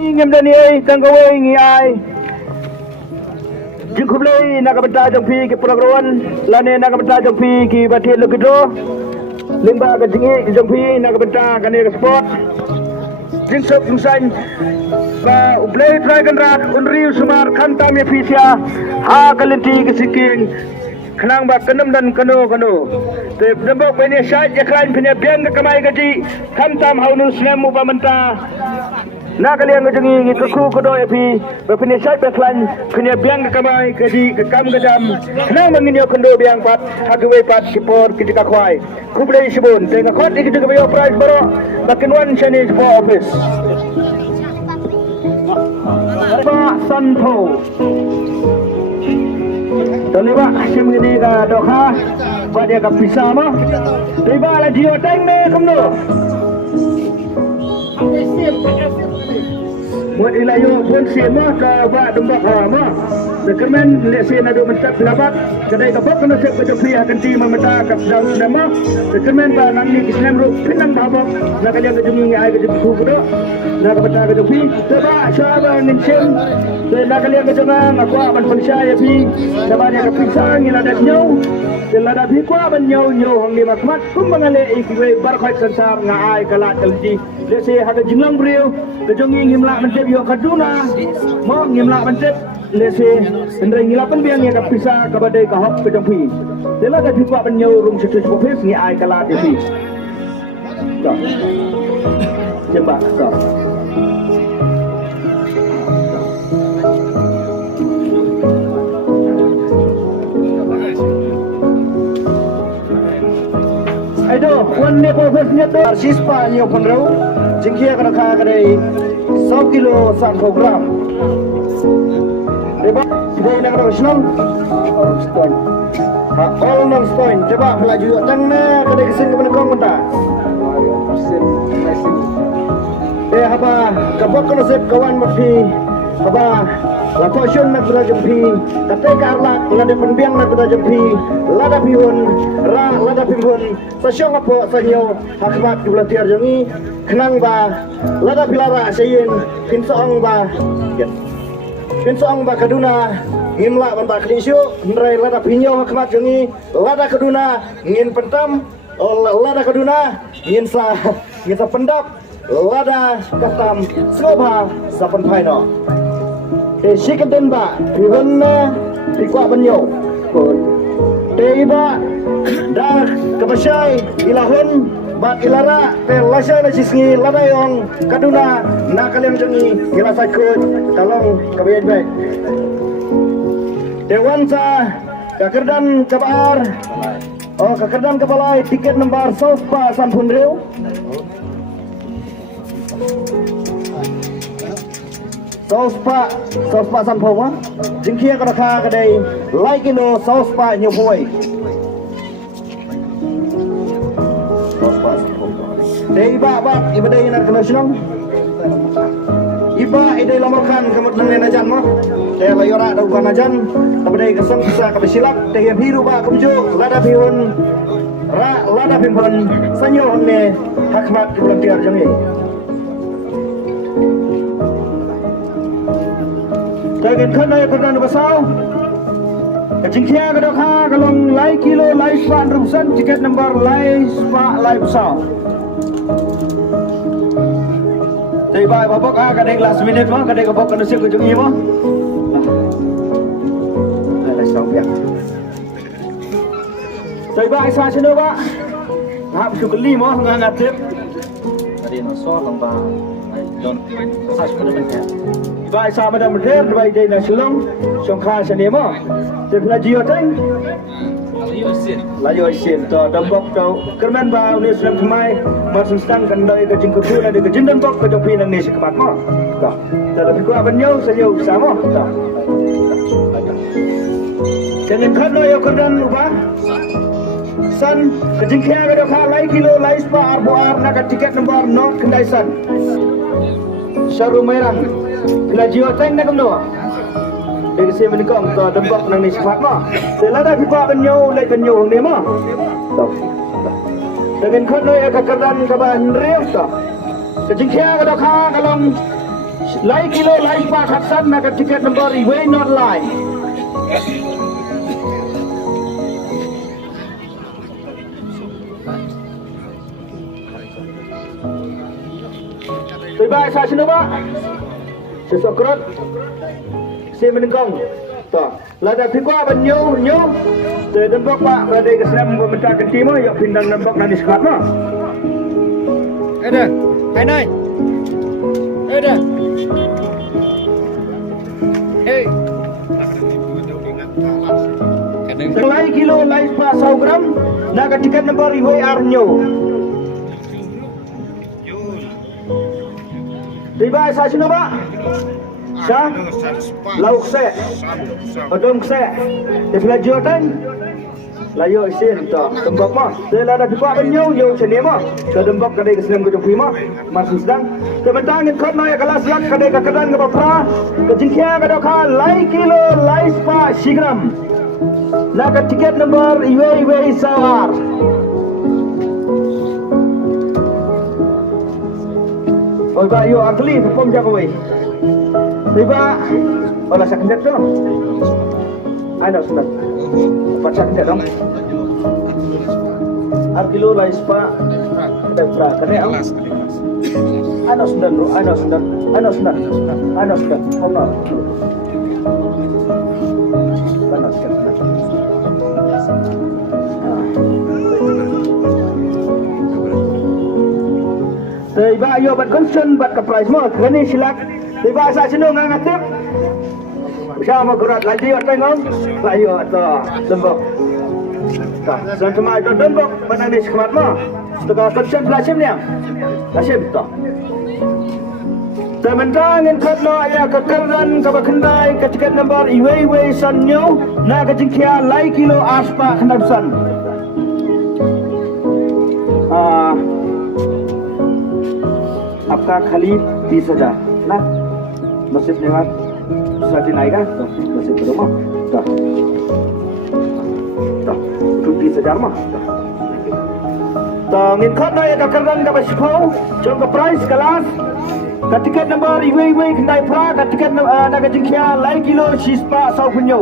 Ngem dan ai tanggawe ngi ai jingkublei nakabenta jongpi ki pulagroan lane nakabenta jongpi ki bathi lukido limba ka jingi jongpi nakabenta kane ka sport jingsop musain ba ublei dragon rat unri sumar khantam ya fisia ha kalinti ki siking khnang ba kanam dan kano te dembok bene syait ya klan phine biang ka kamai gaji khantam haunu slem ba menta nakalian ngajengi ngi keku kodo epi bapine syait baklan kenya biang ka kamai gaji ka kam gadam khnang manginyo kondo biang pat hagwe pat sipor kitika khwai kublei sibun te nga khot ikitika bayo prize baro bakinwan chinese for office ba sanpo Toliba simgini ka dokha ba dia ka pisa mo tiba la jio teng me kumno Buat ilayo pun siapa ke bak dembak hama. Sekermen lesen adu mentap labat. Kedai kapok kena sep kejopi akan ti memeta kap daun nama. Sekermen ba nangni Islam ru pinang babak. Nak kalian kejungi ai kejopi kudo. Nak kapeta kejopi. Teba syaba nincem. Nak kalian kejungang aku aman percaya pi. Nama dia kepisang ila dak nyau. Selada bi kwa ban nyau hang ni makmat kum mangale ikiwe barkhait sansar ngai kalat kalji. Lese hada jinglang brio. Kejungi ngimla mentep yo kaduna mo ngimla mentep lese ndre ngila pen biang ya kapisa kabadai ka hop kejongpi dela da jumpa penyo rum situ popes ngi ai kala devi to jemba to Aduh, wan ne profesnya to sispa nyo panrau jingkia kana kha kadai 100 kilo 100 gram. Coba sudah nak nasional stone. Ha all non stone. Coba pelaju tang na kadai kesing ke menekong menta. Haba kapok kono sep kawan mafi. Haba la portion nak sudah jempi. Katai karlak lada penbiang nak sudah jempi. Lada pihun lada pihun. Sasyong apa sanyo hakmat kibulatiar jangi. Kenang ba lada pilara sayin kinsoong ba kaduna ngimla ban ba klisyo ndrai lada pinyo hakmat jangi lada kaduna ngin pentam lada kaduna ngin sa pendap lada katam sloba sapan paino shikaden ba piwanna pikwa banyo teiba dah kapasay ilahon bat ilara te lasa na sisngi ladayong kaduna na kaliang jangi ila sakut kalong kabayan baik dewan sa kakerdan kabar kakerdan kabalai tiket nomor sofa sampun reu sofa sampong jingkia kadaka kadai like ino sofa nyopoi Iba day international. Iba idai lamarkan kamut nang najan mo. Kaya layora daw kan najan. Tabaday kasong sa kabisilak. Kaya biru ba kumjo lada pihon. Lada pihon sanyo honne hakmat kibulatiar jangi. Kagen kan ay kudan basaw. Kajingkia kadokha kalong lai kilo lai spa rusan tiket number lai spa lai basaw. Tay ba babok kadang last minute mo kadang kabok kanu siya kujungi mo. Ala sabiak. Tay ba isa sino ba? Hap sukli mo ngangatip. Tadi no so lang ba ay don sas ko naman kaya. Iba isa madam der bay day na sulong songkha sa nimo. Tepla jiyo tang. Layo isin to dambok to kerman ba unis ram kemai masun stang kan doi ke jingku tu na de ke jindan bok ke jopi nang nesi kemat mo to tapi ku aban nyau sa nyau sama to jangan kan lo yo kerdan lupa san ke jingkia ke dokha lai kilo lai spa arboar na ka tiket nomor not kendai san Syaru merah bila jiwa tang na kamno Dari saya menikam tu dembak nang ni sifat mah. Selada pipa benyo lai benyo ni mah. Tu. Dengan kon noi ka kerdan ka ban riu tu. Kejingkia ka dokha kalong Lai kilo lai pa khatsan na ka tiket number iway not line. Bye sa sino ba? Si Sokrot. Si Menengkong. To. Lada pikwa ban nyu. Te dembok pak lada ke senam meminta kenti mo yok pindang dembok nani sekat mo. Ada. Hai nai. Ada. Hey. Lai kilo lai pa 100 gram naga tiket number iway arnyo. Diba sa sino ba? Sa lauk se. Odong se. Desla Jordan. Layo isin to. Tembok mo. Dela da dua benyo yo sini mo. Ke dembok kadai ke senam ke jopi mo. Masih sedang. Tementang in kot noya kelas lak kadai ke kedan ke bapra. Ke jingkia ke doka lai kilo lai spa sigram. Naga tiket number iwe sawar. Oh ba yo akli perform jago wei. Tiba olah sakendet tu. Ada sudah. Empat sakendet dong. Arkilo lai spa ada pra kene au. Ano sudah. Ono. Panas kan. Tiba yo bat concern bat ke price mo kene silak. Tiba sa sino nga ngatip. Sama kurat lagi yo tengok. Layo to dembok. Ta, san cuma itu dembok menangis kemat mo. Teka concern lasim niang. Lasim to. Tementangin katno aya kekeran kabakendai ketiket number iwe sanyo na kejingkia lai kilo aspa kenapsan. आपका खाली 30,000 ना नसीब नेवार साथी नायका तो नसीब करो मा तो 30,000 मा तो ngin khot na ya karan ka basipho chong ka price kelas ka tiket number iwe kendai pra ka tiket na ka jingkia lai kilo sispa sau punyo